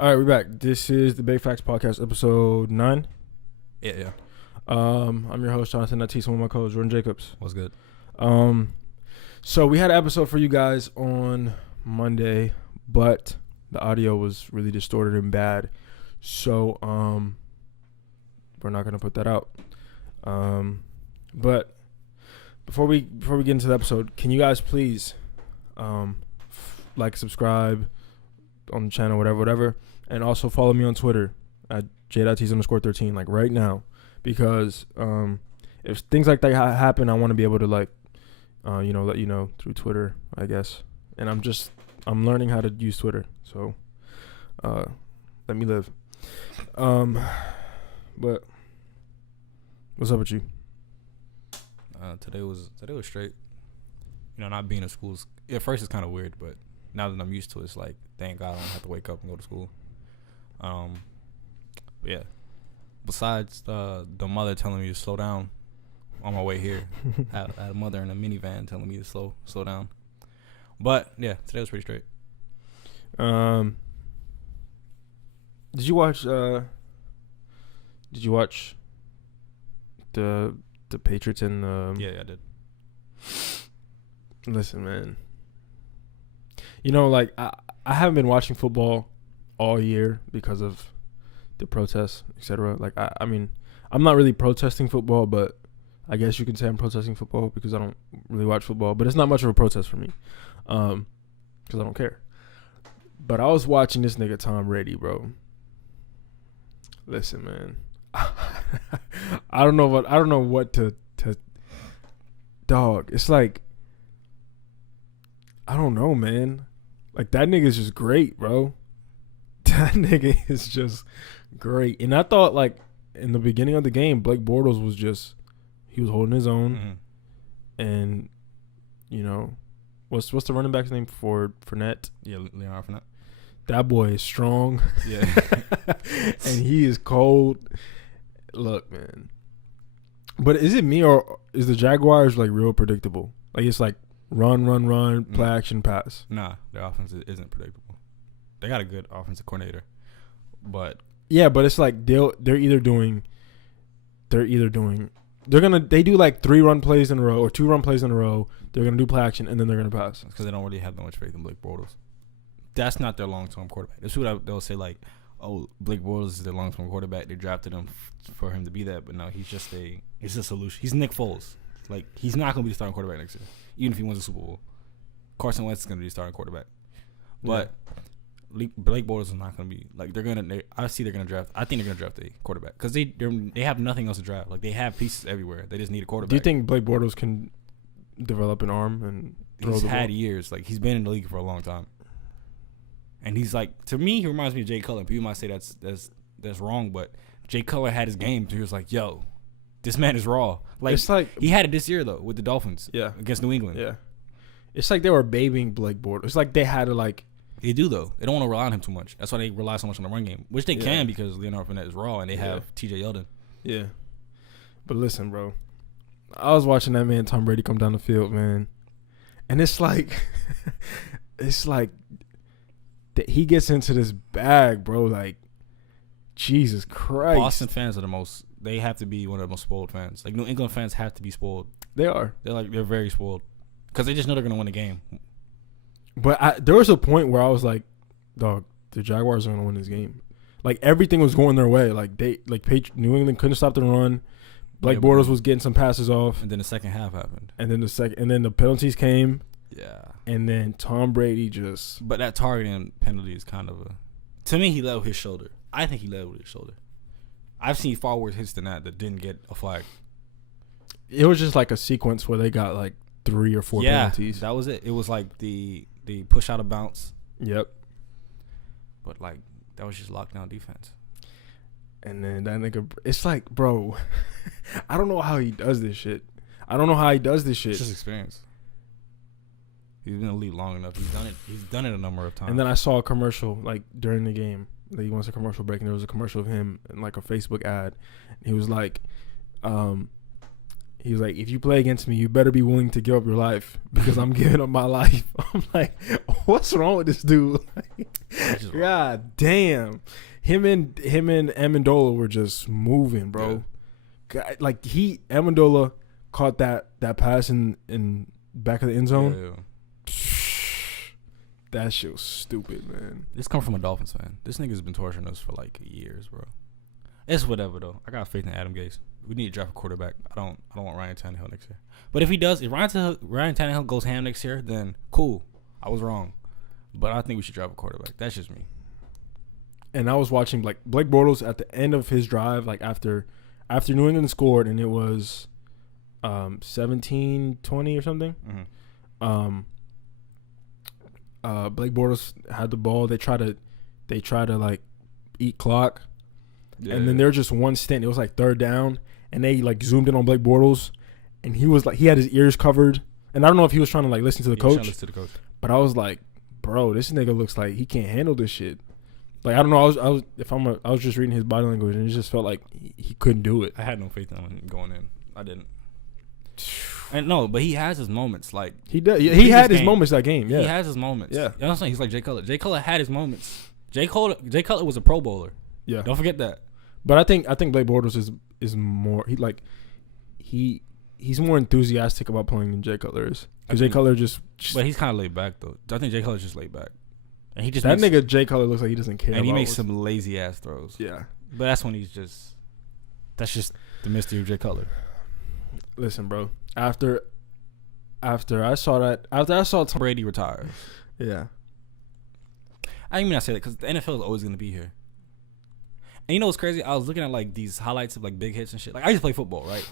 All right, we're back. This is the Big Facts Podcast, episode 9. Yeah. I'm your host, Jonathan Natisse, with my co-host, Jordan Jacobs. What's good? So we had an episode for you guys on Monday, but the audio was really distorted and bad. So we're not gonna put that out. But before we get into the episode, can you guys please like, subscribe on the channel, whatever, and also follow me on Twitter at j.tees_13, like right now, because if things like that happen, I want to be able to let you know through Twitter, I guess. And I'm learning how to use Twitter, so let me live. But what's up with you? Today was straight. You know, not being in school at first it's kind of weird, but now that I'm used to it, it's like, thank God I don't have to wake up and go to school. But yeah. Besides the mother telling me to slow down on my way here, I had a mother in a minivan telling me to slow down. But yeah, today was pretty straight. Did you watch the Patriots and Yeah, I did. Listen, man. You know, like I haven't been watching football all year because of the protests, etc. Like I mean, I'm not really protesting football, but I guess you could say I'm protesting football because I don't really watch football. But it's not much of a protest for me, because I don't care. But I was watching this nigga Tom Brady, bro. Listen, man. I don't know what to dog. It's like, I don't know, man. Like, that nigga is just great, bro. That nigga is just great. And I thought, like, in the beginning of the game, Blake Bortles was he was holding his own. Mm-hmm. And, you know, what's the running back's name for Fournette? Yeah, Leonard Fournette. That boy is strong. Yeah. And he is cold. Look, man. But is it me, or is the Jaguars, like, real predictable? Like, it's like run, play action, pass. Nah, their offense isn't predictable. They got a good offensive coordinator, but yeah, but it's like they do like 3 run plays in a row or 2 run plays in a row. They're gonna do play action and then they're gonna pass because they don't really have that much faith in Blake Bortles. That's not their long-term quarterback. That's what they'll say, like, oh, Blake Bortles is their long-term quarterback. They drafted him for him to be that, but no, he's a solution. He's Nick Foles. Like, he's not gonna be the starting quarterback next year, even if he wins the Super Bowl. Carson Wentz is gonna be the starting quarterback, but Blake Bortles is not gonna be, like, I think they're gonna draft a quarterback because they have nothing else to draft. Like, they have pieces everywhere. They just need a quarterback. Do you think Blake Bortles can develop an arm and throw he's the had ball? years? Like, he's been in the league for a long time, and he's like, to me, he reminds me of Jay Cutler. People might say that's wrong, but Jay Cutler had his game. So he was like, yo, this man is raw. Like, it's like he had it this year though with the Dolphins. Yeah, against New England. Yeah, it's like they were babying Blake Bortles. It's like they had to, like. They do, though. They don't want to rely on him too much. That's why they rely so much on the run game, which they can because Leonard Fournette is raw and they have T.J. Yeldon. Yeah. But listen, bro. I was watching that man Tom Brady come down the field, man. And it's like, that he gets into this bag, bro. Like, Jesus Christ. Boston fans are they have to be one of the most spoiled fans. Like, New England fans have to be spoiled. They are. They're very spoiled because they just know they're going to win the game. But there was a point where I was like, dog, the Jaguars are going to win this game. Like, everything was going their way. Like, New England couldn't stop the run. Blake Bortles was getting some passes off. And then the second half happened. And then the penalties came. Yeah. And then Tom Brady just. But that targeting penalty is kind of to me, he led with his shoulder. I think he led with his shoulder. I've seen far worse hits than that didn't get a flag. It was just like a sequence where they got like 3 or 4 penalties. That was it. It was like the push out of bounce. Yep. But, like, that was just lockdown defense. And then that nigga, it's like, bro, I don't know how he does this shit. It's just experience. He's been in the league long enough. He's done it a number of times. And then I saw a commercial, like, during the game. He wants a commercial break, and there was a commercial of him in, like, a Facebook ad. He was like, he was like, if you play against me, you better be willing to give up your life because I'm giving up my life. I'm like, what's wrong with this dude? God damn. Him and Amendola were just moving, bro. Yeah. God, like Amendola caught that pass in back of the end zone. Yeah. That shit was stupid, man. This come from a Dolphins fan. This nigga's been torturing us for like years, bro. It's whatever though. I got faith in Adam Gase. We need to draft a quarterback. I don't want Ryan Tannehill next year. But if he does, if Ryan Tannehill goes ham next year, then cool. I was wrong. But I think we should draft a quarterback. That's just me. And I was watching like Blake Bortles at the end of his drive, like after New England scored, and it was 17-20 or something. Mm-hmm. Blake Bortles had the ball. They try to like eat clock, and then they're just one stint. It was like third down, and they like zoomed in on Blake Bortles, and he was like he had his ears covered, and I don't know if he was trying to like listen to the coach, but I was like, bro, this nigga looks like he can't handle this shit. Like I don't know. I was just reading his body language, and it just felt like he couldn't do it. I had no faith in him going in. I didn't. And no, but he has his moments. Like he does. Yeah, he had his moments that game. Yeah, he has his moments. Yeah, you know what I'm saying? He's like Jay Cutler. Jay Cutler had his moments. Jay Cutler was a Pro Bowler. Yeah, don't forget that. But I think Blake Bortles is more. He's more enthusiastic about playing than Jay Cutler is. Because Jay Cutler just. But he's kind of laid back though. I think Jay Cutler's just laid back. And he just nigga Jay Cutler looks like he doesn't care. And he makes some lazy ass throws. Yeah, but that's when that's just the mystery of Jay Cutler. Listen, bro. After I saw Tom Brady retire. Yeah. I didn't mean I say that because the NFL is always going to be here. And you know what's crazy? I was looking at like these highlights of like big hits and shit. Like I used to play football, right?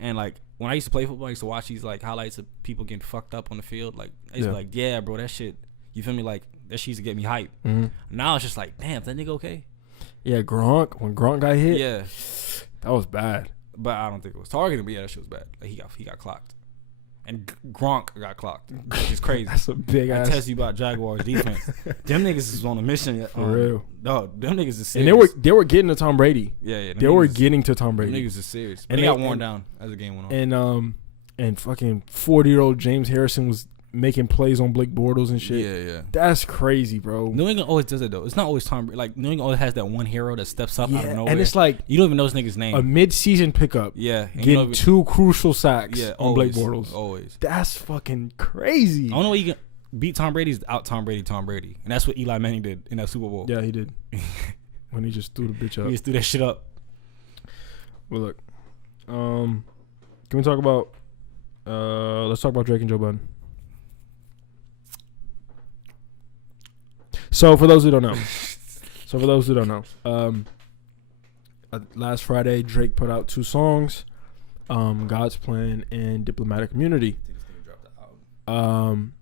And like when I used to play football, I used to watch these like highlights of people getting fucked up on the field. Like I used to be like, yeah, bro, that shit. You feel me? Like that shit used to get me hype. Mm-hmm. Now it's just like, damn, that nigga okay? Yeah, when Gronk got hit. Yeah, that was bad. But I don't think it was targeted. But yeah, that shit was bad. Like he got clocked, and Gronk got clocked. Which is crazy. That's a big ass. I tell you about Jaguars defense. Them niggas is on a mission. For real. No, them niggas is serious. And they were getting to Tom Brady. Yeah. They were getting to Tom Brady. Them niggas is serious. But and they got worn down as the game went on. And fucking 40-year-old James Harrison was making plays on Blake Bortles and shit. Yeah. That's crazy, bro. New England always does it though. It's not always Tom Brady. Like New England always has that one hero that steps up out of nowhere. And it's like you don't even know this nigga's name. A mid-season pickup. Yeah. Getting two crucial sacks on always, Blake Bortles. Always. That's fucking crazy. I don't know way you can beat Tom Brady's out Tom Brady. And that's what Eli Manning did in that Super Bowl. Yeah, he did. When he just threw the bitch up. He just threw that shit up. Well, look. Can we talk about let's talk about Drake and Joe Budden. So for those who don't know, last Friday Drake put out 2 songs, God's Plan and Diplomatic Immunity. And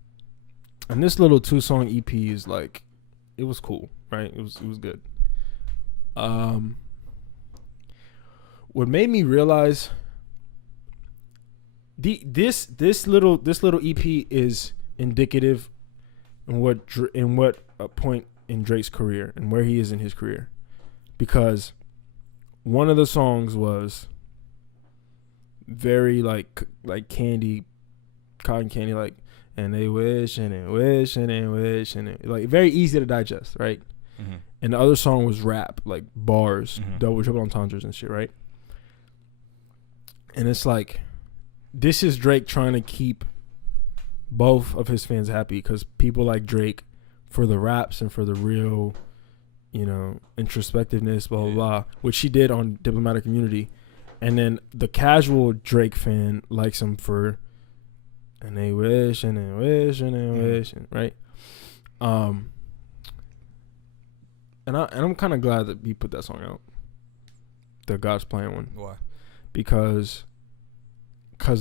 this little 2-song EP is like, it was cool, right? It was good. What made me realize this little EP is indicative in what a point in Drake's career and where he is in his career, because one of the songs was very like cotton candy, like, and they wish and they wish and they wish and they, like, very easy to digest, right? Mm-hmm. And the other song was rap, like bars, double triple entendres and shit, right? And it's like, this is Drake trying to keep both of his fans happy, because people like Drake for the raps and for the real, introspectiveness, blah, blah, blah, which he did on Diplomatic Immunity. And then the casual Drake fan likes him for, and they wish and they wish and they wish, right? And I'm kind of glad that he put that song out, the God's Plan one. Why? Because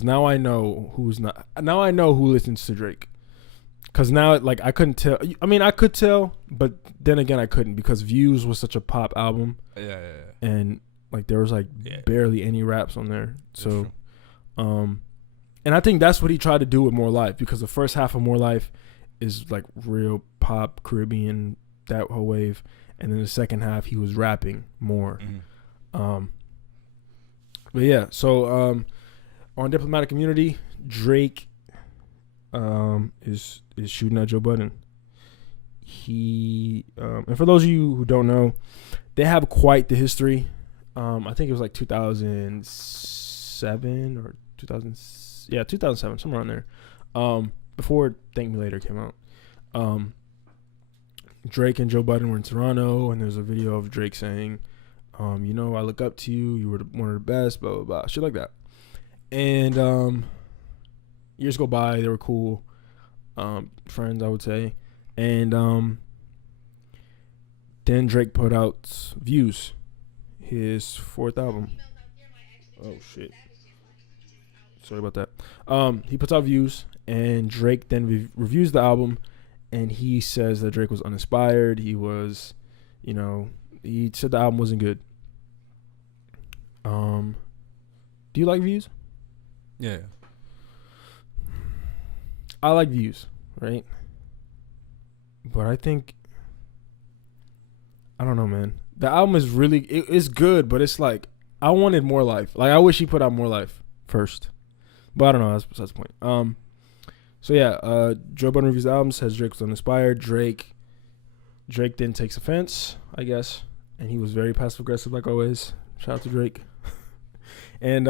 now I know who's not. Now I know who listens to Drake. Because now, like, I couldn't tell. I mean, I could tell, but then again, I couldn't, because Views was such a pop album. Yeah. And like, there was like barely any raps on there. So, and I think that's what he tried to do with More Life, because the first half of More Life is like real pop, Caribbean, that whole wave, and then the second half he was rapping more. But yeah, so on Diplomatic Immunity, Drake is shooting at Joe Budden. He and for those of you who don't know, they have quite the history. I think it was like 2007 or 2007, somewhere around there. Before Thank Me Later came out. Drake and Joe Budden were in Toronto, and there's a video of Drake saying, I look up to you. You were one of the best, blah, blah, blah. Shit like that. And years go by. They were cool friends, I would say. And then Drake put out Views, his fourth album. Oh, shit. Sorry about that. He puts out Views, and Drake then reviews the album, and he says that Drake was uninspired. He was, he said the album wasn't good. Do you like Views? Yeah. I like Views, right? But I think, I don't know, man. The album is really, it's good, but it's like, I wanted more life. Like, I wish he put out more life first. But I don't know, that's the point. So yeah, Joe Budden reviews the album, says Drake was uninspired. Drake then takes offense, I guess. And he was very passive aggressive, like always. Shout out to Drake. And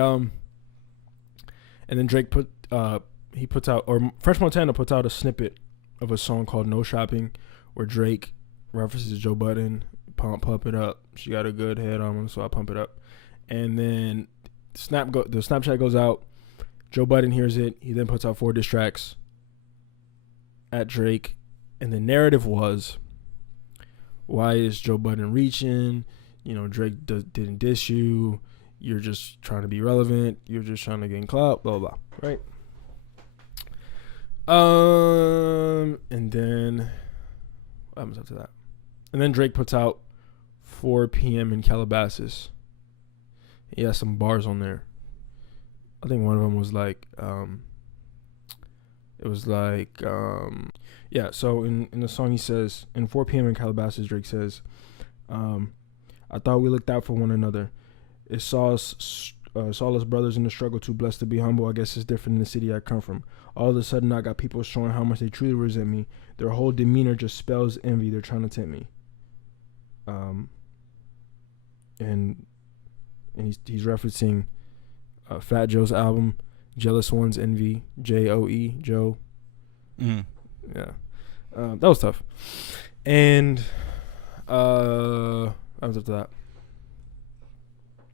then Drake French Montana puts out a snippet of a song called No Shopping, where Drake references Joe Budden, pump it up. She got a good head on him, so I pump it up. And then the Snapchat goes out. Joe Budden hears it. He then puts out 4 diss tracks at Drake. And the narrative was, why is Joe Budden reaching? Drake didn't diss you. You're just trying to be relevant. You're just trying to gain clout, blah, blah, blah. Right? And then, what happens after that? And then Drake puts out 4 p.m. in Calabasas. He has some bars on there. I think one of them was like, so in the song he says, in 4 p.m. in Calabasas, Drake says, I thought we looked out for one another. It saw us brothers in the struggle, too blessed to be humble. I guess it's different in the city I come from. All of a sudden, I got people showing how much they truly resent me. Their whole demeanor just spells envy. They're trying to tempt me. And he's referencing Fat Joe's album, Jealous One's Envy, Joe. Joe. Mm. Yeah. That was tough. And what was after that?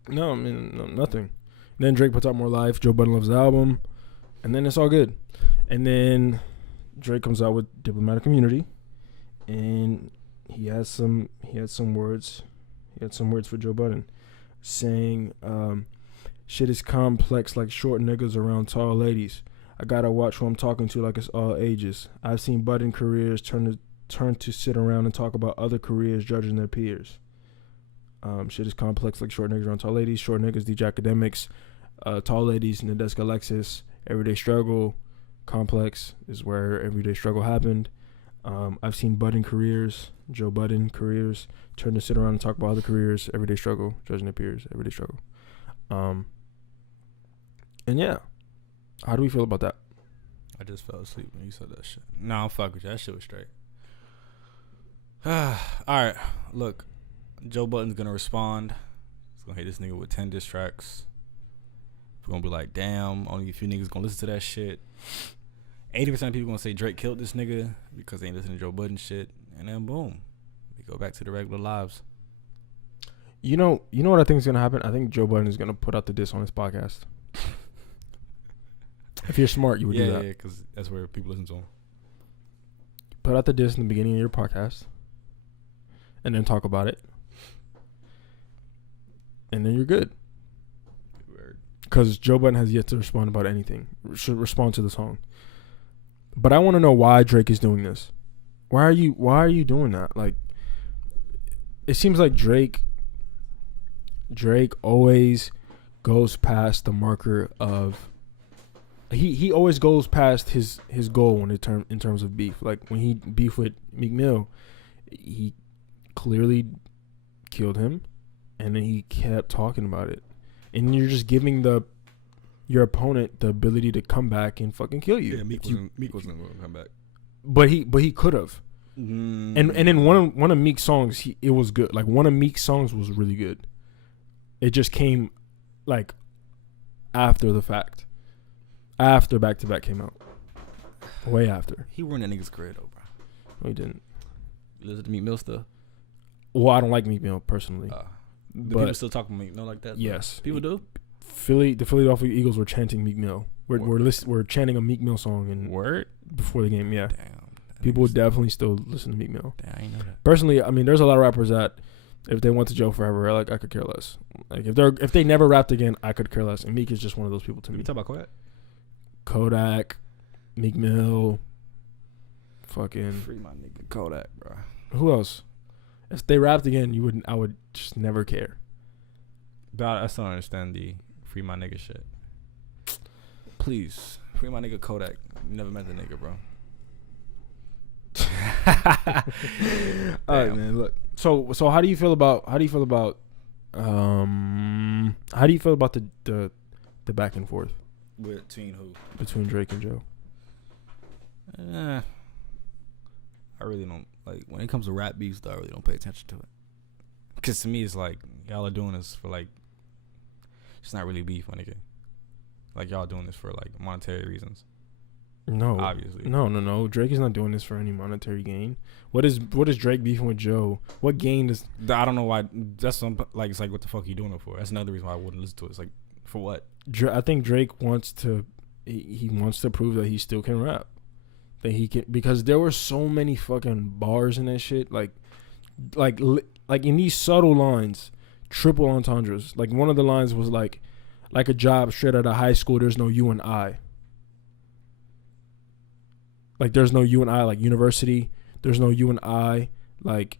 No, nothing. And then Drake puts out more life. Joe Budden loves the album. And then it's all good. And then Drake comes out with Diplomatic Immunity. And he had some words. He had some words for Joe Budden, saying, shit is complex like short niggas around tall ladies. I gotta watch who I'm talking to like it's all ages. I've seen Budden careers turn to sit around and talk about other careers judging their peers. Shit is complex like short niggas around tall ladies. Short niggas, DJ Academics. Tall ladies, Nadeska Alexis. Everyday Struggle. Complex is where Everyday Struggle happened. I've seen Budden careers, Joe Budden careers, turn to sit around and talk about other careers. Everyday Struggle, judging their peers. Everyday Struggle. And yeah, how do we feel about that? I just fell asleep when you said that shit. No, I'm fuck with you. That shit was straight. All right, look. Joe Budden's gonna respond. He's gonna hit this nigga with 10 diss tracks. We're gonna be like, damn, only a few niggas gonna listen to that shit. 80% of people gonna say Drake killed this nigga because they ain't listening to Joe Budden shit. And then boom, we go back to the regular lives. You know what I think is gonna happen? I think Joe Budden is gonna put out the diss on his podcast. If you're smart, you would do that. Yeah, because that's where people listen to him. Put out the diss in the beginning of your podcast, and then talk about it. And then you're good. Because Joe Budden has yet to respond about anything. Should respond to the song. But I want to know why Drake is doing this. Why are you doing that? Like, it seems like Drake always goes past the marker of. He always goes past his goal in terms of beef. Like when he beefed with Meek Mill, he clearly killed him. And then he kept talking about it. And you're just giving the your opponent the ability to come back and fucking kill you. Yeah, Meek wasn't going to come back. But he could have. And then one of Meek's songs, it was good. Like one of Meek's songs was really good. It just came like after the fact, after Back to Back came out, way after. He ruined that nigga's career though, bro. No, he didn't. You listen to Meek Mill still? Well, I don't like Meek Mill personally. But people still talk about Meek Mill like that? Yes, people do. The Philadelphia Eagles were chanting Meek Mill. We're chanting a Meek Mill song before the game. Yeah. Damn. People would definitely still listen to Meek Mill. Damn, I didn't know that. Personally, I mean, there's a lot of rappers that if they went to jail forever, like I could care less. Like if they never rapped again, I could care less. And Meek is just one of those people to me. You talk about Kodak? Kodak, Meek Mill, fucking Free my nigga Kodak, bro. Who else? If they rapped again, I would just never care. But I still don't understand the free my nigga shit. Please, free my nigga Kodak. You never met the nigga, bro. All right, man. Look. So how do you feel about the back and forth Between who? between Drake and Joe? I really don't like when it comes to rap beefs. Though I really don't pay attention to it. Cause to me, it's like y'all are doing this for like it's not really beef, my nigga. Like y'all doing this for like monetary reasons. No, obviously. No. Drake is not doing this for any monetary gain. What is Drake beefing with Joe? What gain does? I don't know why. That's some like it's like what the fuck are you doing it for? That's another reason why I wouldn't listen to it. It's like for what? I think Drake wants to. He wants to prove that he still can rap. That he can, because there were so many fucking bars in that shit. Like in these subtle lines, triple entendres. Like one of the lines was like a job straight out of high school. There's no you and I. Like there's no you and I, like university. There's no you and I, like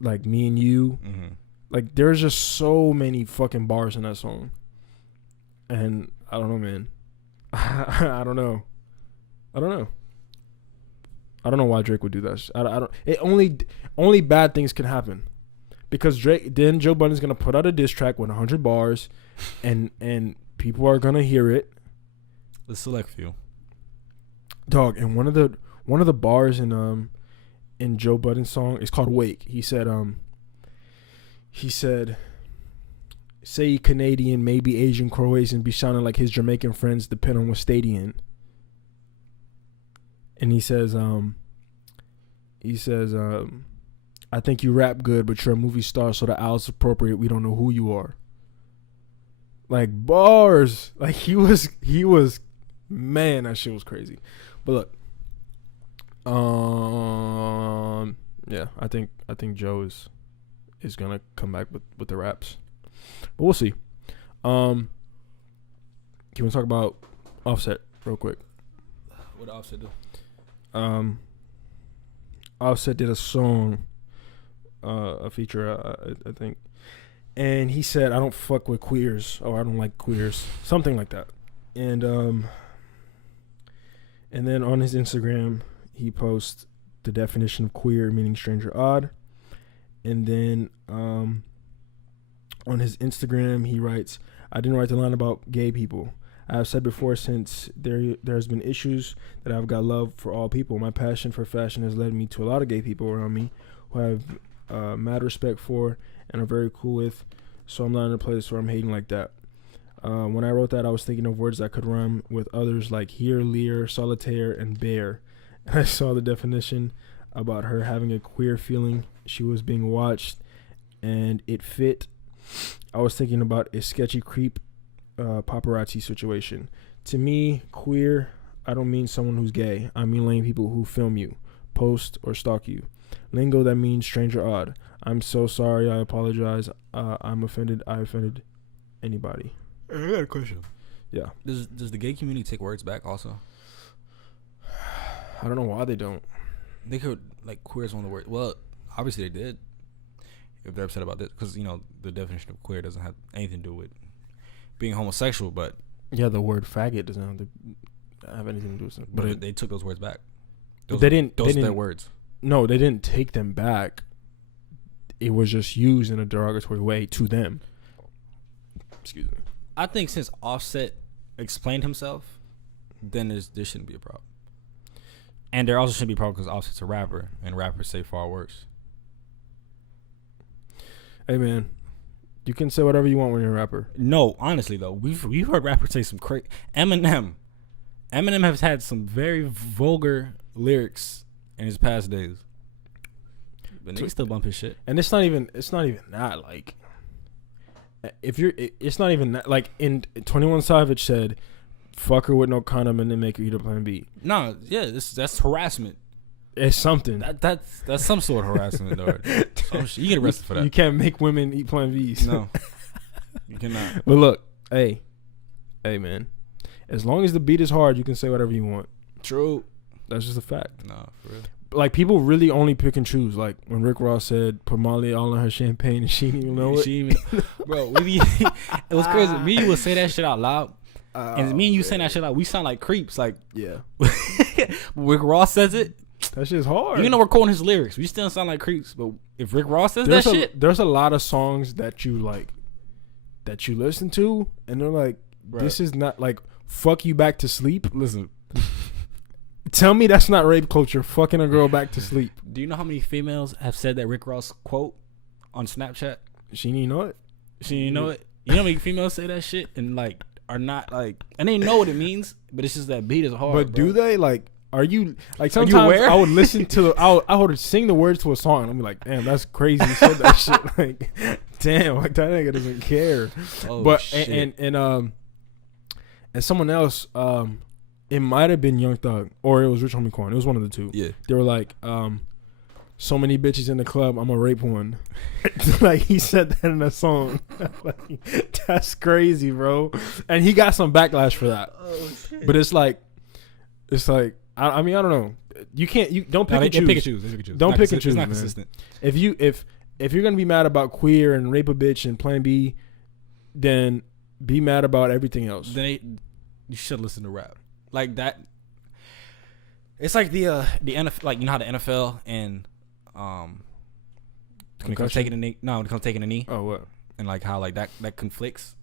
me and you. Mm-hmm. Like there's just so many fucking bars in that song. And I don't know, man. I don't know why Drake would do that. I don't. It only bad things can happen, because Joe Budden's gonna put out a diss track with 100 bars, and people are gonna hear it. The select few. Dog, and one of the bars in Joe Budden's song is called "Wake." He said, "Say Canadian, maybe Asian, Croatian, be sounding like his Jamaican friends, depend on what state he in." And he says, "I think you rap good, but you're a movie star, so the owl's appropriate. We don't know who you are." Like bars, like he was, man, that shit was crazy. But look, yeah, I think Joe is gonna come back with the raps, but we'll see. Can we talk about Offset real quick? What did Offset do? Offset did a song, a feature, I think, and he said, "I don't fuck with queers," or "I don't like queers," something like that, and then on his Instagram, he posts the definition of queer, meaning strange or odd. And then on his Instagram, he writes, "I didn't write the line about gay people. I have said before, since there's been issues, that I've got love for all people. My passion for fashion has led me to a lot of gay people around me who I have mad respect for and are very cool with. So I'm not in a place where I'm hating like that. When I wrote that, I was thinking of words that could rhyme with others like here, leer, solitaire, and bear. And I saw the definition about her having a queer feeling. She was being watched, and it fit. I was thinking about a sketchy creep paparazzi situation. To me, queer, I don't mean someone who's gay. I mean lame people who film you, post, or stalk you. Lingo that means strange or odd. I'm so sorry. I apologize. I'm offended. I offended anybody." I got a question. Yeah. Does the gay community take words back also? I don't know why they don't. They could, like, queer is one of the words. Well, obviously they did. If they're upset about this, because the definition of queer doesn't have anything to do with being homosexual, but yeah, the word faggot doesn't have anything to do with it. But they took those words back. Those are their words. No, they didn't take them back. It was just used in a derogatory way to them. Excuse me. I think since Offset explained himself, then there shouldn't be a problem. And there also shouldn't be a problem because Offset's a rapper, and rappers say far worse. Hey man, you can say whatever you want when you're a rapper. No, honestly though, we've heard rappers say some crazy. Eminem has had some very vulgar lyrics in his past days, but niggas still bump his shit. And it's not even that, like, it's not even that, like, in 21 Savage said, "Fuck her with no condom and then make her eat a Plan B." No, yeah, that's harassment. It's something. That's some sort of harassment, though. You get arrested for that. You can't make women eat Plan Bs. No, you cannot. But look, hey man, as long as the beat is hard, you can say whatever you want. True. That's just a fact. No, for real. Like, people really only pick and choose. Like when Rick Ross said, "Put Molly all in her champagne," and she didn't even know it. Bro, it was crazy. Me and you would say that shit out loud. And me and you saying that shit out, we sound like creeps. Like, yeah. Rick Ross says it. That shit's hard. Even though we're quoting his lyrics, we still sound like creeps. But if Rick Ross says that shit, there's a lot of songs that you like, that you listen to, and they're like, this is not, like, "Fuck You Back to Sleep." Listen, tell me that's not rape culture. Fucking a girl back to sleep. Do you know how many females have said that Rick Ross quote on Snapchat? She didn't know it. You know how many females say that shit and like are not like, and they know what it means, but it's just that beat is hard. But bro. do they, like? Are you like, sometimes you aware? I would listen to I would sing the words to a song and I'd be like, damn, that's crazy. He said that shit. Like, damn, like, that nigga doesn't care. Oh, but shit. and someone else, it might have been Young Thug or it was Rich Homie Quan. It was one of the two. Yeah. They were like, "So many bitches in the club, I'm gonna rape one." Like, he said that in a song. Like, that's crazy, bro. And he got some backlash for that. Oh shit. But it's like I mean, I don't know. You don't pick and choose. Pick and choose. Don't pick and choose. It's not man. consistent. If you're gonna be mad about queer and rape a bitch and Plan B, then be mad about everything else. Then you should listen to rap like that. It's like the NFL, like, you know how the NFL and when it comes taking a knee. No, when it comes taking a knee. Oh, what? And like how like that conflicts.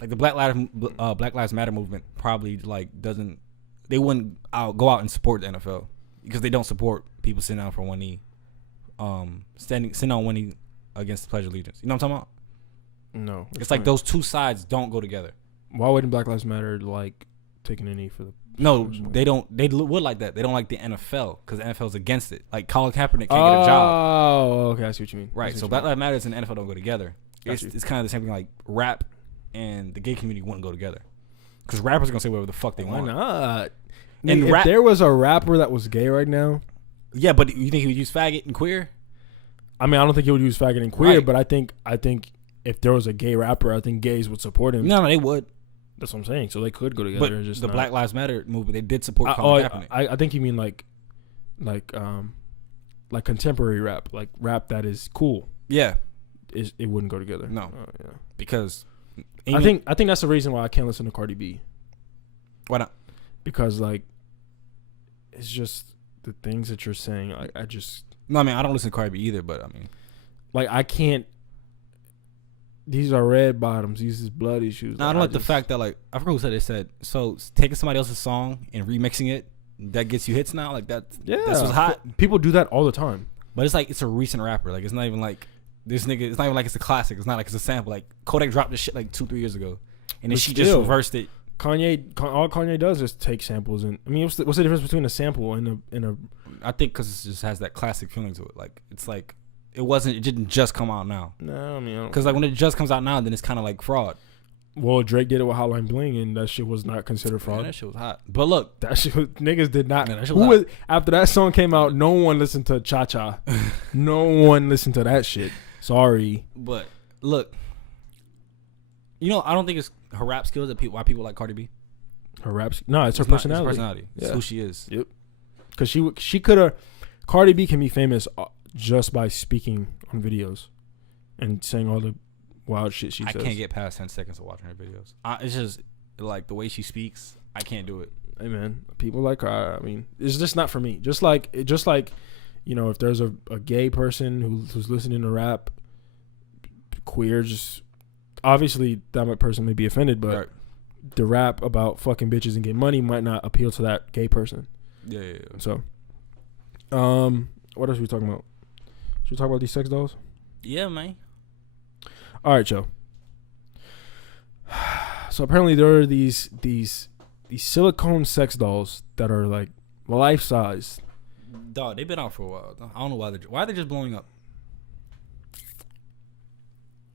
Like the Black Lives Matter movement probably like doesn't. They wouldn't go out and support the NFL because they don't support people sitting down for one knee, sitting on one knee against the Pledge of Allegiance. You know what I'm talking about? No. It's like those two sides don't go together. Why wouldn't Black Lives Matter like taking a knee for the? No, they don't. They would like that. They don't like the NFL because the NFL is against it. Like Colin Kaepernick can't get a job. Oh, okay, I see what you mean. Right. So Black Lives Matter and the NFL don't go together. It's kind of the same thing. Like rap and the gay community wouldn't go together because rappers are gonna say whatever the fuck they want. Why not? And if there was a rapper that was gay right now, yeah, but you think he would use faggot and queer? I mean, I don't think he would use faggot and queer, Right. but I think if there was a gay rapper, I think gays would support him. No, they would. That's what I'm saying. So they could go together. But just the not. Black Lives Matter movement, they did support Colin Kaepernick. I think you mean like contemporary rap, like rap that is cool. Yeah, it wouldn't go together. No, yeah. because I think that's the reason why I can't listen to Cardi B. Why not? Because like, it's just the things that you're saying. I just. No, I mean, I don't listen to Cardi B either, but I mean, like, I can't. These are red bottoms. These is blood issues. No, I don't like the fact that, like, I forgot who said it. Said, so taking somebody else's song and remixing it, that gets you hits now. Like that. Yeah, that's what's hot. People do that all the time. But it's like it's a recent rapper. Like it's not even like this nigga. It's not even like it's a classic. It's not like it's a sample. Like Kodak dropped this shit like 2-3 years ago, and then she just reversed it. All Kanye does is take samples, and I mean, what's the difference between a sample and a? I think because it just has that classic feeling to it. Like it's like it didn't just come out now. No, I mean, because like when it just comes out now, then it's kind of like fraud. Well, Drake did it with Hotline Bling, and that shit was not considered fraud. Man, that shit was hot. But look, that shit niggas did not. Man, that shit was hot. After that song came out, no one listened to Cha Cha. No one listened to that shit. Sorry, but look, I don't think it's her rap skills that why people like Cardi B. Her raps? No, it's her personality. It's her personality. It's who she is. Yep. Because she could have. Cardi B can be famous just by speaking on videos and saying all the wild shit she says. I can't get past 10 seconds of watching her videos. It's just like the way she speaks. I can't do it. Hey man, people like her. I mean, it's just not for me. Just like if there's a gay person who's listening to rap, queer, just obviously that person may be offended, but. Right. the rap about fucking bitches and getting money might not appeal to that gay person. Yeah. So, what else are we talking about? Should we talk about these sex dolls? Yeah, man. All right, Joe. So apparently there are these silicone sex dolls that are like life size. Dog, they've been out for a while. I don't know why are they just blowing up?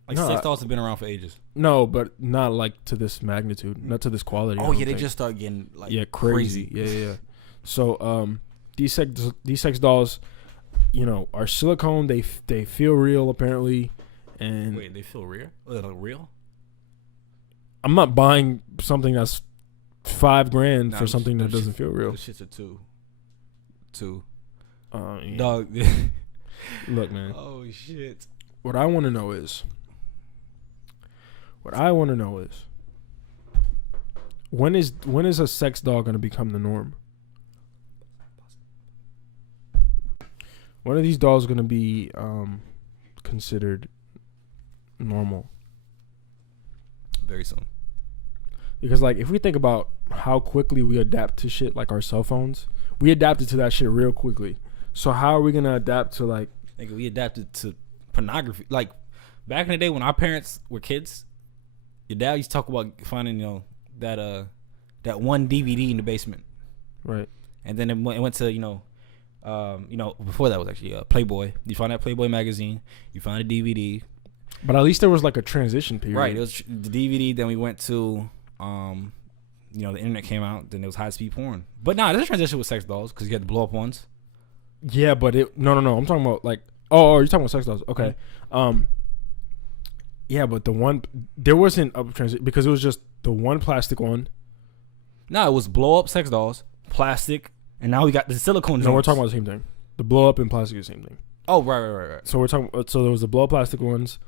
Like sex dolls have been around for ages. No, but not like to this magnitude, not to this quality. Oh yeah, they just start getting like crazy. Yeah. So these sex dolls, are silicone. They feel real apparently, and wait, they feel real? Real? I'm not buying something that's $5,000 for something that doesn't feel real. This shit's a two. Yeah. Dog. Look, man. Oh shit. What I want to know is when is a sex doll going to become the norm? When are these dolls going to be considered normal? Very soon. Because like if we think about how quickly we adapt to shit like our cell phones, we adapted to that shit real quickly. So how are we gonna adapt to like? We adapted to pornography. Like back in the day when our parents were kids, your dad used to talk about finding that one DVD in the basement, right? And then it went to before that was actually Playboy. You find that Playboy magazine. You find a DVD. But at least there was like a transition period. Right. It was the DVD. Then we went to, the internet came out. Then there was high speed porn. But there's a transition with sex dolls because you had the blow up ones. Yeah, but no. I'm talking about like, you're talking about sex dolls. Okay. Mm-hmm. Yeah, but there wasn't a transition because it was just the one plastic one. No, it was blow up sex dolls, plastic, and now we got the silicone. No, we're talking about the same thing. The blow up and plastic is the same thing. Oh, right. So we're talking. So there was the blow up plastic ones.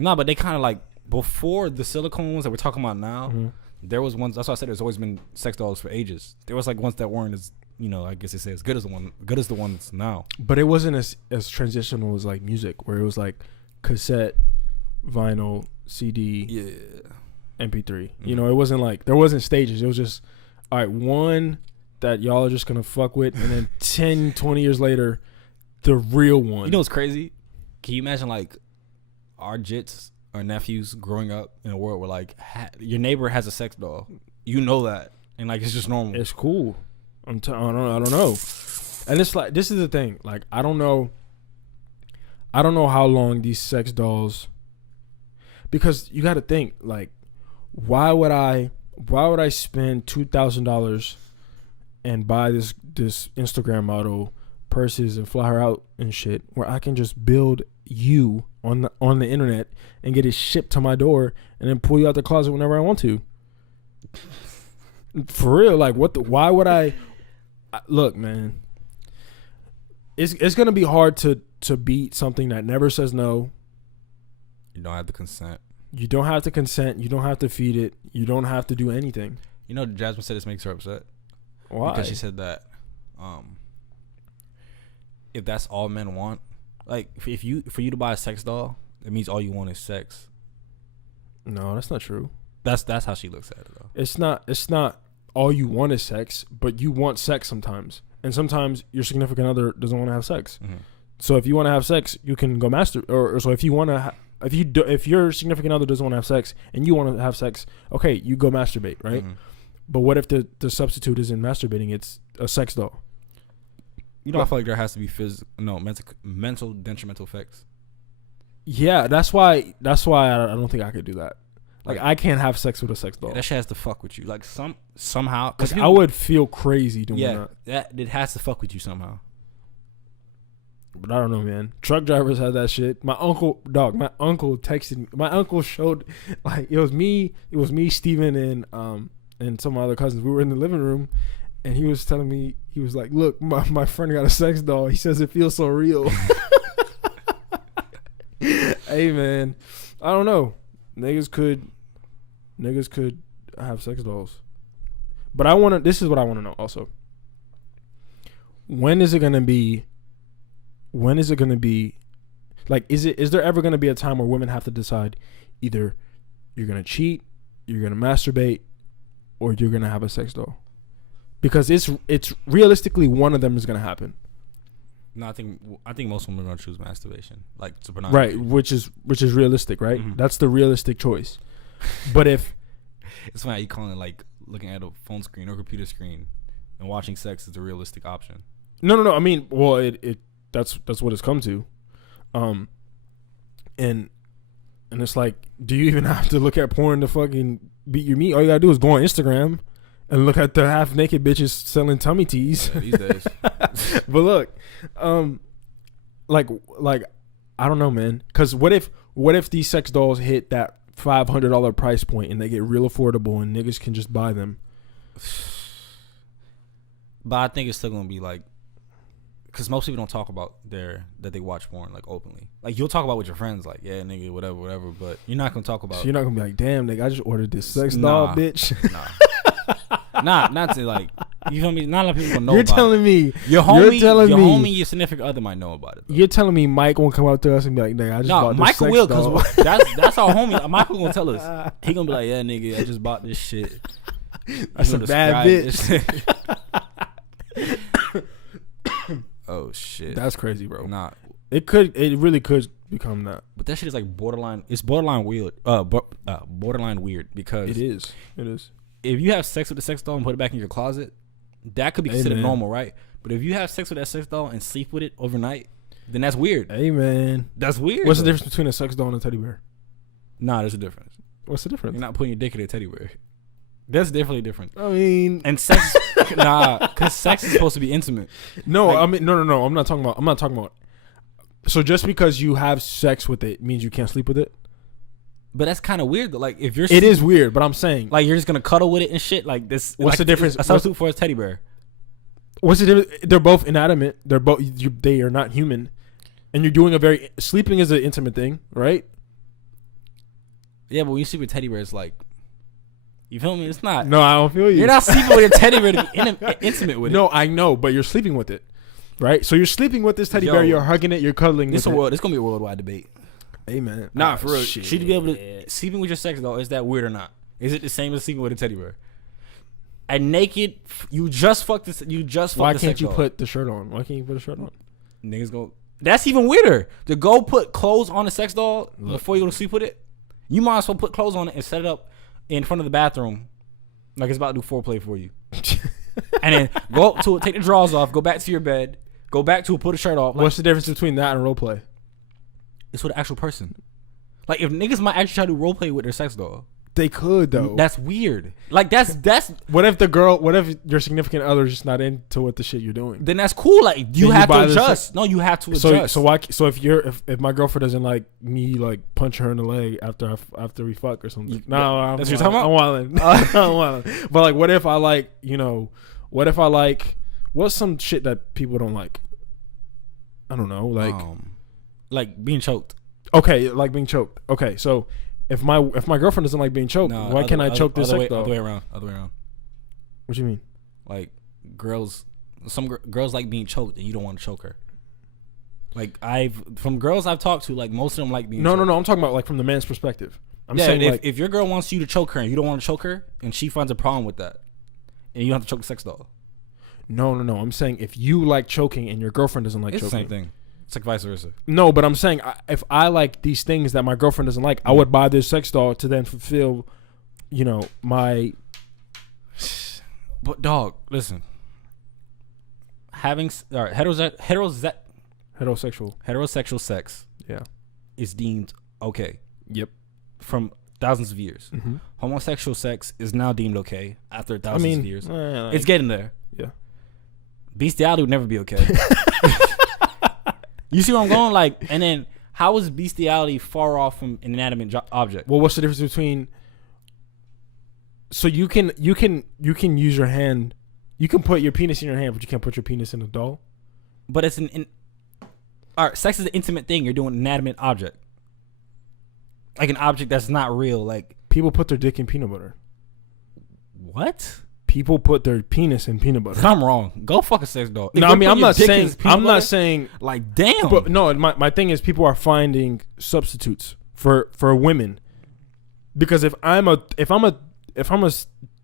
No, but they kind of like before the silicone ones that we're talking about now. Mm-hmm. There was ones. That's why I said there's always been sex dolls for ages. There was like ones that weren't as I guess they say as good as the ones now. But it wasn't as transitional as like music, where it was like cassette, vinyl, CD, MP3. Mm-hmm. It wasn't like there wasn't stages. It was just all right, one that y'all are just gonna fuck with, and then 10, 20 years later, the real one. You know what's crazy? Can you imagine like our jits, our nephews growing up in a world where like your neighbor has a sex doll, that, and like it's just normal. It's cool. I don't know, and it's like this is the thing. Like I don't know how long these sex dolls. Because you got to think like, why would I spend $2,000 and buy this Instagram model purses and fly her out and shit, where I can just build you on the internet and get it shipped to my door and then pull you out the closet whenever I want to. For real, like why would I look, man, it's gonna be hard to beat something that never says no. You don't have to consent. You don't have to consent. You don't have to feed it. You don't have to do anything. Jasmine said this makes her upset. Why? Because she said that if that's all men want, like for you to buy a sex doll, it means all you want is sex. No, that's not true. That's how she looks at it though. It's not all you want is sex, but you want sex sometimes. And sometimes your significant other doesn't want to have sex. Mm-hmm. So if you want to have sex, you can go or so if you want to if your significant other doesn't want to have sex and you want to have sex, okay, you go masturbate, right? Mm-hmm. But what if the substitute isn't masturbating, it's a sex doll? I feel like there has to be mental detrimental effects. Yeah, that's why I don't think I could do that. Like I can't have sex with a sex doll. Yeah, that shit has to fuck with you. Like somehow. Because I would feel crazy doing that. Yeah, it has to fuck with you somehow. But I don't know, man. Truck drivers had that shit. My uncle texted me. My uncle showed, like, it was me, Steven, and some of my other cousins. We were in the living room, and he was telling me, he was like, look, my friend got a sex doll. He says it feels so real. Hey, man. I don't know. Niggas could have sex dolls. But this is what I want to know also. When is it going to be, like, is there ever going to be a time where women have to decide either you're going to cheat, you're going to masturbate, or you're gonna have a sex doll, because it's realistically one of them is gonna happen. No, I think most women are gonna choose masturbation, like to pornography. Right, which is realistic, right? Mhm. That's the realistic choice. But if it's funny how you calling it like looking at a phone screen or computer screen and watching sex is a realistic option. no, I mean, well, it that's what it's come to, and it's like, do you even have to look at porn to fucking beat your meat? All you gotta do is go on Instagram and look at the half naked bitches selling tummy teas. Yeah, these days. But look, like I don't know, man. Because what if these sex dolls hit that $500 price point and they get real affordable and niggas can just buy them? But I think it's still gonna be like, because most people don't talk about that they watch porn like openly. Like, you'll talk about with your friends, like, yeah, nigga, whatever. But you're not gonna talk about. So you're not gonna be like, damn, nigga, I just ordered this sex doll, bitch. Not to like, you feel me? Not a lot of people know. You're about telling it. me Your homie, your significant other might know about it. Though. You're telling me Mike won't come up to us and be like, nigga, I just bought this Michael sex will, doll. because that's our homie. Michael gonna tell us. He gonna be like, yeah, nigga, I just bought this shit. That's a bad bitch. Oh shit, that's crazy, bro. Nah, it really could become that. But that shit is like borderline. It's borderline weird. Borderline weird, because it is. If you have sex with the sex doll and put it back in your closet, that could be considered normal, right? But if you have sex with that sex doll and sleep with it overnight, then that's weird. Hey, man, that's weird. What's the difference between a sex doll and a teddy bear? Nah, there's a difference. What's the difference? You're not putting your dick in a teddy bear. That's definitely different. I mean, and sex, because sex is supposed to be intimate. No, like, I mean, no. I'm not talking about. So just because you have sex with it means you can't sleep with it? But that's kind of weird though. Like, if you're, it is weird. But I'm saying, like, you're just gonna cuddle with it and shit. Like this. What's like, the difference? A substitute for a teddy bear. What's the difference? They're both inanimate. They are not human, and you're doing sleeping is an intimate thing, right? Yeah, but when you sleep with teddy bear, it's like, you feel me? It's not. No, I don't feel you. You're not sleeping with a teddy bear to be intimate with it. No, I know, but you're sleeping with it, right? So you're sleeping with this teddy bear. You're hugging it. You're cuddling. This gonna be a worldwide debate. Hey, man. Nah, for real. Shit. Should you be able to sleeping with your sex doll? Is that weird or not? Is it the same as sleeping with a teddy bear? And naked, you just fucked this. You just fucked. Why the can't sex you doll. put the shirt on? Why can't you put a shirt on? Niggas go. That's even weirder. To go put clothes on a sex doll before you go to sleep with it. You might as well put clothes on it and set it up in front of the bathroom, like it's about to do foreplay for you. And then go up to it, take the drawers off, go back to your bed, go back to it, put a shirt off. Like, what's the difference between that and role play? It's with an actual person. Like, if niggas might actually try to role play with their sex doll. They could though. That's weird. Like that's. What if your significant other is just not into what the shit you're doing? Then that's cool. Like you have to adjust. No, you have to adjust. So if my girlfriend doesn't like me like punch her in the leg after we fuck or something? No, that's what you're talking about. I'm wildin'. But like, what if I like what's some shit that people don't like? I don't know, like being choked. Okay, like being choked. Okay, so. If my girlfriend doesn't like being choked, why can't I choke this sex doll? Other way around. What do you mean? Like some girls like being choked, and you don't want to choke her. Like from girls I've talked to, like most of them like being. No. I'm talking about like from the man's perspective. I'm saying if your girl wants you to choke her and you don't want to choke her, and she finds a problem with that, and you have to choke the sex doll. No. I'm saying if you like choking and your girlfriend doesn't like choking, it's the same thing. It's like vice versa. No, but I'm saying if I like these things that my girlfriend doesn't like, I would buy this sex doll to then fulfill, my. But dog, listen. Having heterosexual sex, is deemed okay. Yep. From thousands of years, homosexual sex is now deemed okay after thousands of years. It's getting there. Yeah. Bestiality would never be okay. You see where I'm going? Like, and then how is bestiality far off from an inanimate object? Well, what's the difference between? So you can use your hand, you can put your penis in your hand, but you can't put your penis in a doll. But it's all right. Sex is an intimate thing. You're doing an inanimate object, like an object that's not real. Like people put their dick in peanut butter. What? People put their penis in peanut butter. I'm wrong. Go fuck a sex doll. No, I mean I'm not saying like damn. But no, my thing is people are finding substitutes for women, because if I'm a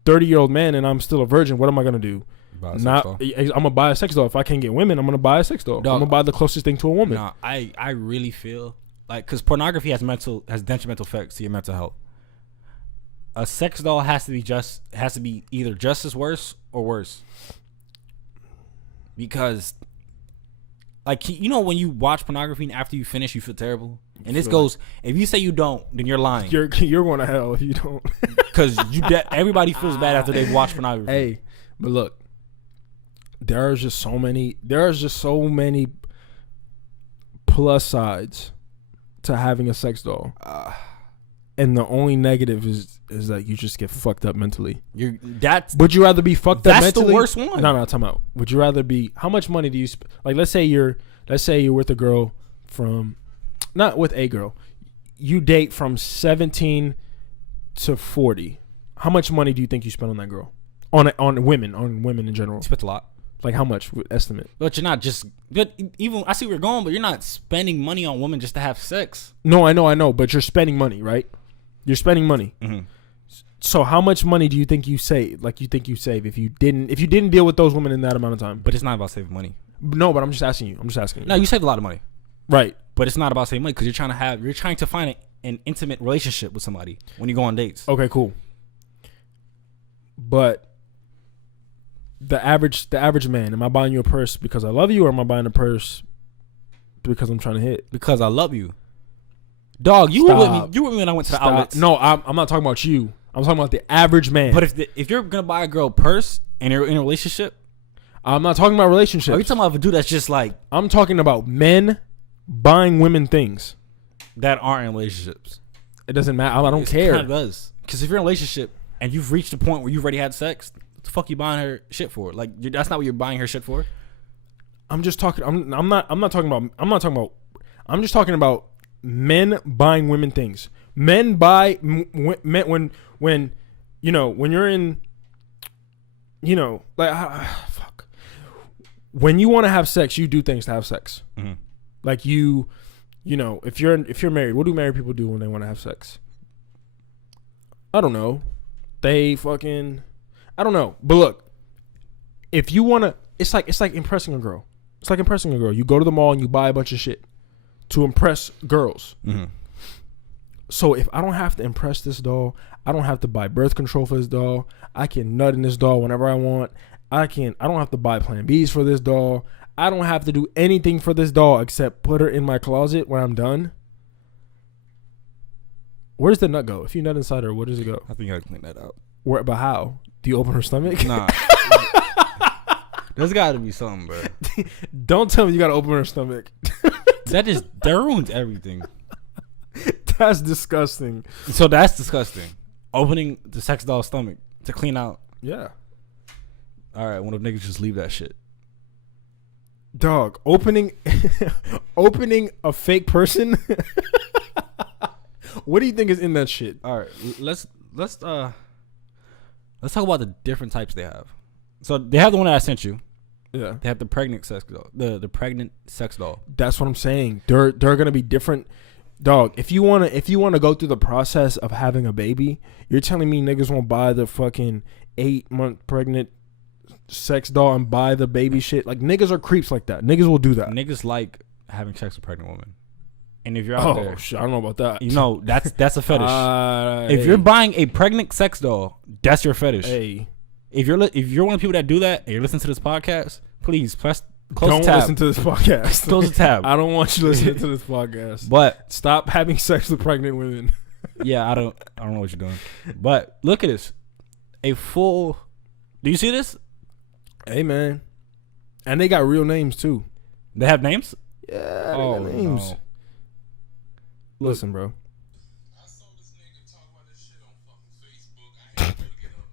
30-year-old man and I'm still a virgin, what am I gonna do? I'm gonna buy a sex doll. If I can't get women, I'm gonna buy a sex doll. Dog, I'm gonna buy the closest thing to a woman. Nah, I really feel like, because pornography has detrimental effects to your mental health. A sex doll has to be either just as worse or worse. Because, like, you know, when you watch pornography and after you finish, you feel terrible. And this goes, if you say you don't, then you're lying. You're going to hell if you don't. Because everybody feels bad after they've watched pornography. Hey, but look, there are just so many plus sides to having a sex doll. And the only negative is that you just get fucked up mentally. Would you rather be fucked up mentally? That's the worst one. No, time out. Would you rather be? How much money do you like? Let's say you're with a girl from, not with a girl, you date from 17 to 40. How much money do you think you spend on that girl? On women in general. You spent a lot. Like how much estimate? But you're not just good. Even I see where you're going, but you're not spending money on women just to have sex. No, I know, but you're spending money, right? You're spending money. Mm-hmm. So how much money do you think you save? Like you think you save if you didn't deal with those women in that amount of time? But it's not about saving money. No, but I'm just asking you. No, you saved a lot of money, right? But it's not about saving money because you're trying to find an intimate relationship with somebody when you go on dates. Okay, cool. But the average man, am I buying you a purse because I love you, or am I buying a purse because I'm trying to hit? Because I love you. Dog, you were with me. You were with me when I went to the outlets. No, I'm not talking about you. I'm talking about the average man. But if you're gonna buy a girl a purse and you're in a relationship, I'm not talking about relationships. Are you talking about a dude that's just like? I'm talking about men buying women things that aren't in relationships. It doesn't matter. I don't care. It kind of does. Because if you're in a relationship and you've reached the point where you've already had sex, what the fuck you buying her shit for? Like that's not what you're buying her shit for. I'm just talking. I'm not talking about. I'm just talking about men buying women things. Men buy men when you know when you're in, you know, like fuck. When you want to have sex, you do things to have sex. Mm-hmm. Like you know, if you're married, what do married people do when they want to have sex? I don't know. They fucking, I don't know. But look, if you want to, it's like impressing a girl. It's like impressing a girl. You go to the mall and you buy a bunch of shit to impress girls. Mm-hmm. So if I don't have to impress this doll, I don't have to buy birth control for this doll. I can nut in this doll whenever I want. I don't have to buy Plan Bs for this doll. I don't have to do anything for this doll except put her in my closet when I'm done. Where does the nut go? If you nut inside her, where does it go? I think you gotta clean that out. But how? Do you open her stomach? Nah. There's gotta be something, bro. Don't tell me you gotta open her stomach. That ruins everything. That's disgusting. So that's disgusting. Opening the sex doll's stomach to clean out. Yeah. All right, one of niggas just leave that shit. Dog, opening a fake person. What do you think is in that shit? All right, let's talk about the different types they have. So they have the one that I sent you. Yeah. They have the pregnant sex doll. The pregnant sex doll. That's what I'm saying. They're gonna be different. Dog, if you wanna go through the process of having a baby, you're telling me niggas won't buy the fucking 8-month pregnant sex doll and buy the baby shit? Like, niggas are creeps like that. Niggas will do that. Niggas like having sex with pregnant women. And if you're out there, shit, I don't know about that. You know, that's a fetish. If you're buying a pregnant sex doll, that's your fetish. Hey, if you're one of the people that do that and you're listening to this podcast, please close don't the tab. listen to this podcast. Close the tab. I don't want you listening to this podcast. But stop having sex with pregnant women. Yeah, I don't know what you're doing. But look at this. Do you see this? Hey, man. And they got real names too. They have names? Yeah, they got names. No. Listen, bro. I saw this nigga talk about this shit on fucking Facebook. I ain't really get on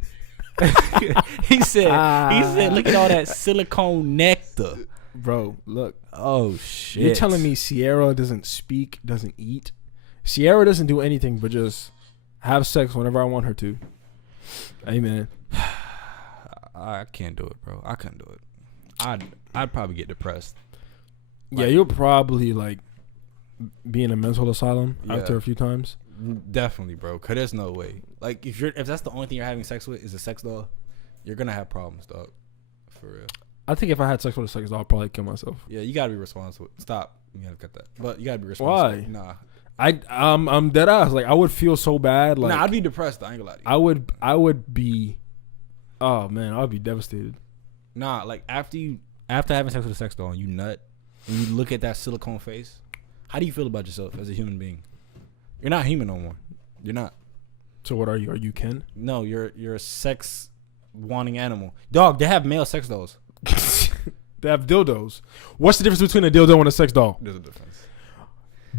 there. he said, look at all that silicone nectar. Bro, look. Oh, shit. You're telling me Sierra doesn't speak, doesn't eat? Sierra doesn't do anything but just have sex whenever I want her to. Amen. I can't do it, bro. I couldn't do it. I'd probably get depressed. Yeah, you'll probably like be in a mental asylum Yeah. after a few times. Definitely, bro. Cause there's no way. Like if that's the only thing you're having sex with is a sex doll, you're gonna have problems, dog. For real. I think if I had sex with a sex doll, I'd probably kill myself. Yeah, you gotta be responsible. Stop. You gotta cut that. But you gotta be responsible. Why? Nah. I'm dead ass. Like I would feel so bad. Like I'd be depressed. I ain't gonna lie to you. I would be. Oh man, I'd be devastated. Nah, like after having sex with a sex doll and you nut and you look at that silicone face, how do you feel about yourself as a human being? You're not human no more. You're not. So what are you? Are you Ken? No, you're a sex wanting animal. Dog, they have male sex dolls. They have dildos. What's the difference between a dildo and a sex doll? There's a difference.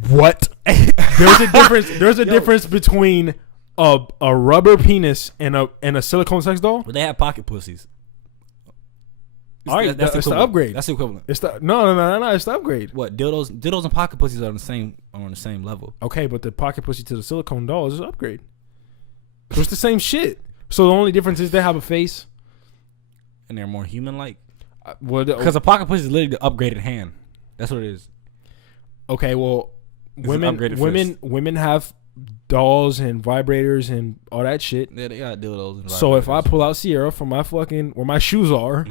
What? There's a difference. There's a difference between a rubber penis and a silicone sex doll. But they have pocket pussies. All right, that's the equivalent. upgrade. That's the equivalent. It's the no. It's the upgrade. What dildos and pocket pussies are on the same level. Okay, but the pocket pussy to the silicone doll is an upgrade. So it's the same shit. So the only difference is they have a face. And they're more human like. Well, Because a pocket pussy is literally the upgraded hand. That's what it is. okay, well, It's an upgraded women have dolls and vibrators and all that shit. Yeah, they got dildos. And So if I vibrators. pull out Sierra from my fucking where my shoes are,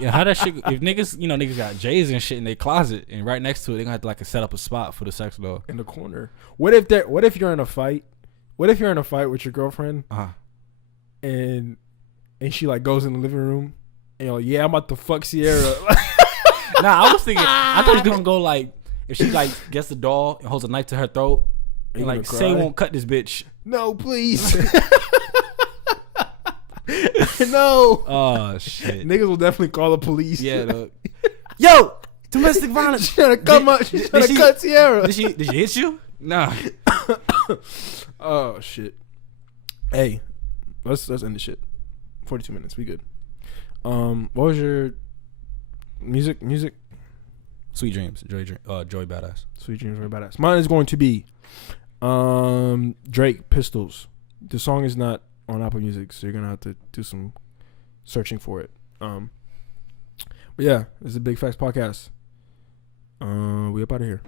Yeah, how that shit? If niggas got J's and shit in their closet, and right next to it, they gonna have to like set up a spot for the sex doll. in the corner, what if you're in a fight? What if you're in a fight with your girlfriend and she like goes in the living room and you're like, yeah, I'm about to fuck Sierra. Nah, I was thinking. I thought he was gonna go like if she like gets the doll and holds a knife to her throat and You like gonna say cry? won't cut this bitch. No, please. No. Oh shit. Niggas will definitely call the police. Yeah. Look. Yo, domestic violence. She's trying to come up. She's trying to cut Sierra. Did she hit you? Nah. Oh shit. Hey, let's end the shit. 42 minutes. We good. What was your music? Sweet dreams, Joey Badass. Sweet dreams, very badass. Mine is going to be Drake Pistols. The song is not on Apple Music, so you're gonna have to do some searching for it. But yeah, it's a Big Facts podcast. We up out of here.